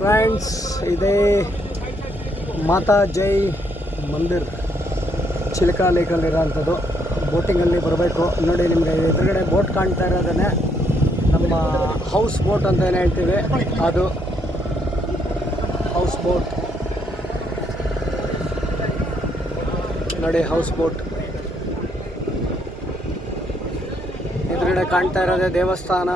Friends, ಇದೇ ಮಾತಾ ಜೈ ಮಂದಿರ್ ಚಿಲ್ಕಾ ಲೇಕಲ್ಲಿರೋಂಥದ್ದು. ಬೋಟಿಂಗಲ್ಲಿ ಬರಬೇಕು. ನೋಡಿ, ನಿಮಗೆ ಎದುರುಗಡೆ ಬೋಟ್ ಕಾಣ್ತಾ ಇರೋದನ್ನೇ ನಮ್ಮ ಹೌಸ್ ಬೋಟ್ ಅಂತ ಏನು ಹೇಳ್ತೀವಿ, ಅದು ಹೌಸ್ ಬೋಟ್. ನೋಡಿ, ಹೌಸ್ ಬೋಟ್. ಎದುರುಗಡೆ ಕಾಣ್ತಾ ಇರೋದೇ ದೇವಸ್ಥಾನ.